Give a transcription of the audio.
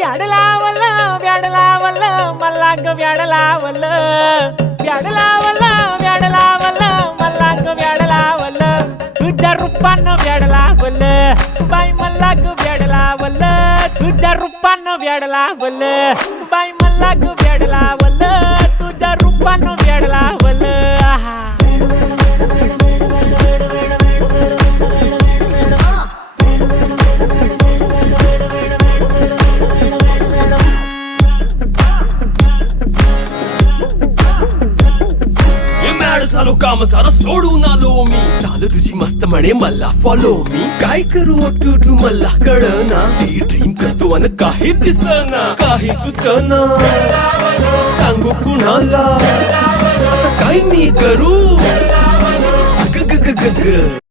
व्याड लावलं व्याड लावलं मला ग व्याड लावलं व्याड लावलं व्याड लावलं मला ग व्याड लावलं तुझ्या रूपानं व्याड लावलं बाई मला ग व्याड लावलं तुझ्या रूपानं व्याड लावलं बाई मला ग व्याड लावलं तुझ्या रूपानं व्याड लावलं आहा झालो काम सारं सोडून आलो मी चाल तुझी मस्त म्हणे मला फॉलो मी काय करू टू मला कळना ती ड्रीम करतो अन काही दिसना काही सुचना सांगू कुणाला आता काय मी करू ग ग ग ग ग